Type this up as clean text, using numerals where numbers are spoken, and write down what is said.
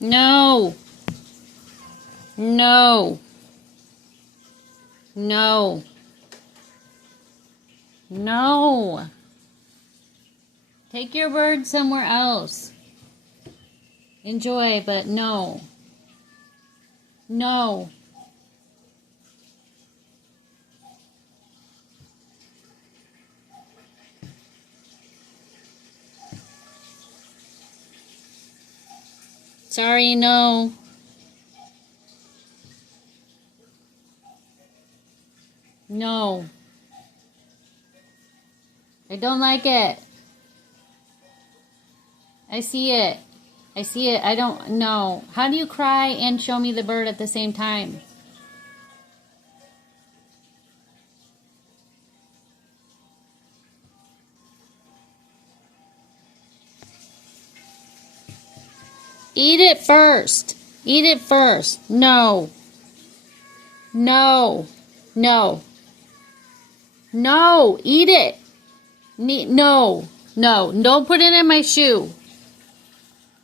No. No. No. No. Take your bird somewhere else. Enjoy, but no. No. Sorry, no. No. I don't like it. I see it. I see it. I don't know. How do you cry and show me the bird at the same time? Eat it first. Eat it first. No. No. No. No. Eat it. No. No. Don't put it in my shoe.